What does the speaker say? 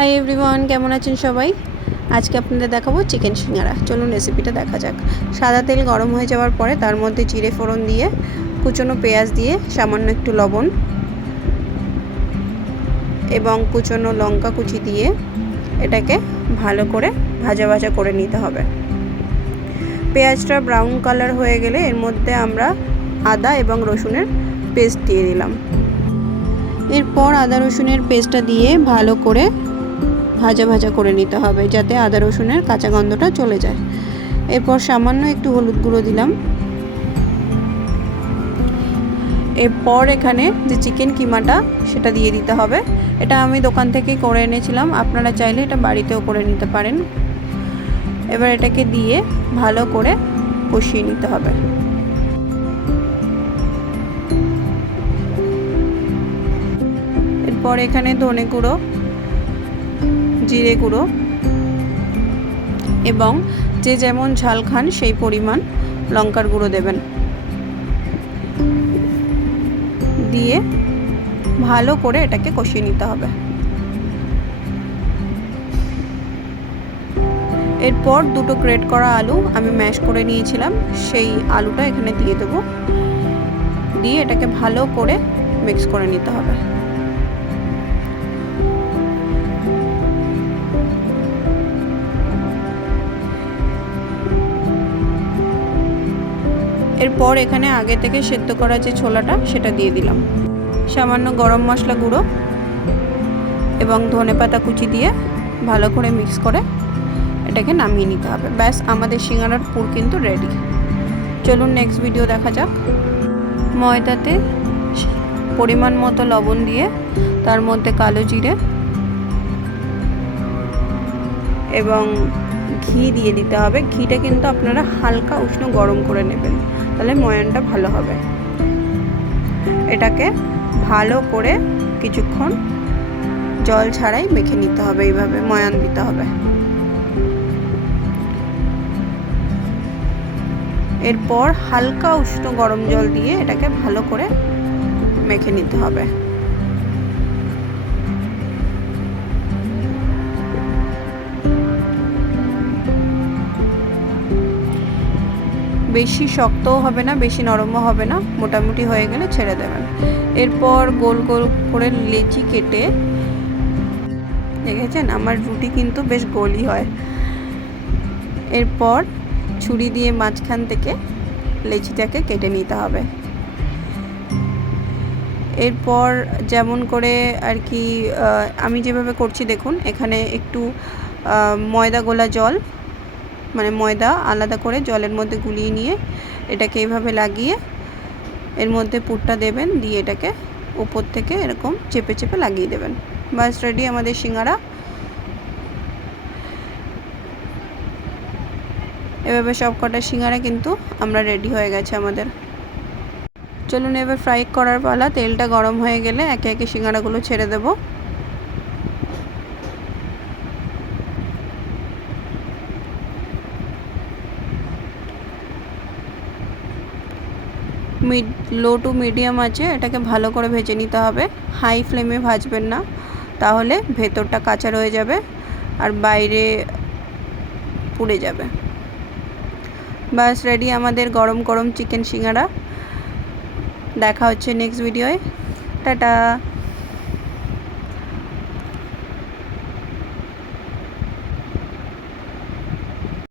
Hi everyone, কেমন আছেন সবাই? আজকে আপনাদের দেখাবো চিকেন সিঙ্গারা। চলুন রেসিপিটা দেখা যাক। সাদা তেল গরম হয়ে যাওয়ার পরে তার মধ্যে জিরে ফোড়ন দিয়ে, কুচনো পেঁয়াজ দিয়ে, সামান্য একটু লবণ এবং কুচনো লঙ্কা কুচি দিয়ে এটাকে ভালো করে ভাজা ভাজা করে নিতে হবে। পেঁয়াজটা ব্রাউন কালার হয়ে গেলে এর মধ্যে আমরা আদা এবং রসুনের পেস্ট দিয়ে দিলাম। এরপর আদা রসুনের পেস্টটা দিয়ে ভালো করে ভাজা ভাজা করে নিতে হবে, যাতে আদা রসুনের কাঁচা গন্ধটা চলে যায়। এরপর সামান্য একটু হলুদ গুঁড়ো দিলাম। এরপর এখানে যে চিকেন কিমাটা সেটা দিয়ে দিতে হবে। এটা আমি দোকান থেকেই করে এনেছিলাম, আপনারা চাইলে এটা বাড়িতেও করে নিতে পারেন। এবার এটাকে দিয়ে ভালো করে কষিয়ে নিতে হবে। এরপর এখানে ধনে গুঁড়ো, জিরে গুঁড়ো এবং যে যেমন ঝাল খান সেই পরিমাণ লঙ্কার গুঁড়ো দেবেন। দিয়ে ভালো করে এটাকে কষিয়ে নিতে হবে। এরপর দুটো গ্রেট করা আলু আমি ম্যাশ করে নিয়েছিলাম, সেই আলুটা এখানে দিয়ে দেবো। দিয়ে এটাকে ভালো করে মিক্স করে নিতে হবে। এরপর এখানে আগে থেকে সেদ্ধ করা যে ছোলাটা সেটা দিয়ে দিলাম। সামান্য গরম মশলা গুঁড়ো এবং ধনেপাতা কুচি দিয়ে ভালো করে মিক্স করে এটাকে নামিয়ে নিতে হবে। ব্যাস, আমাদের সিঙ্গারার পুর কিন্তু রেডি। চলুন নেক্সট ভিডিও দেখা যাক। ময়দাতে পরিমাণ মতো লবণ দিয়ে তার মধ্যে কালো জিরে এবং ঘি দিয়ে দিতে হবে। ঘিটা কিন্তু আপনারা হালকা উষ্ণ গরম করে নেবেন, তাহলে ময়ানটা ভালো হবে। এটাকে ভালো করে কিছুক্ষণ জল ছাড়াই মেখে নিতে হবে, এইভাবে ময়ান দিতে হবে। এরপর হালকা উষ্ণ গরম জল দিয়ে এটাকে ভালো করে মেখে নিতে হবে। বেশি শক্তও হবে না, বেশি নরমও হবে না, মোটামুটি হয়ে গেলে ছেড়ে দেবেন। এরপর গোল গোল করে লেচি কেটে, দেখেছেন আমার রুটি কিন্তু বেশ গোলই হয়। এরপর ছুরি দিয়ে মাঝখান থেকে লেচিটাকে কেটে নিতে হবে। এরপর যেমন করে আর কি আমি যেভাবে করছি দেখুন, এখানে একটু ময়দা গোলা জল, মানে ময়দা আলাদা করে জলের মধ্যে গুলিয়ে নিয়ে এটাকে এইভাবে লাগিয়ে এর মধ্যে পুরটা দেবেন, দিয়ে এটাকে উপর থেকে এরকম চেপে চেপে লাগিয়ে দেবেন। বাস রেডি আমাদের সিঙ্গারা। এভাবে সব কটা সিঙ্গারা কিন্তু আমরা রেডি হয়ে গেছে আমাদের। চলুন এবার ফ্রাই করার পালা। তেলটা গরম হয়ে গেলে একে একে সিঙ্গারাগুলো ছেড়ে দেব। লো টু মিডিয়াম আছে এটাকে ভালো করে ভেজে নিতে হবে। হাই ফ্লেমে ভাজবেন না, তাহলে ভেতরটা কাঁচা রয়ে যাবে আর বাইরে পুড়ে যাবে। বাস রেডি আমাদের গরম গরম চিকেন সিঙ্গারা। দেখা হচ্ছে নেক্সট ভিডিওয়। টাটা।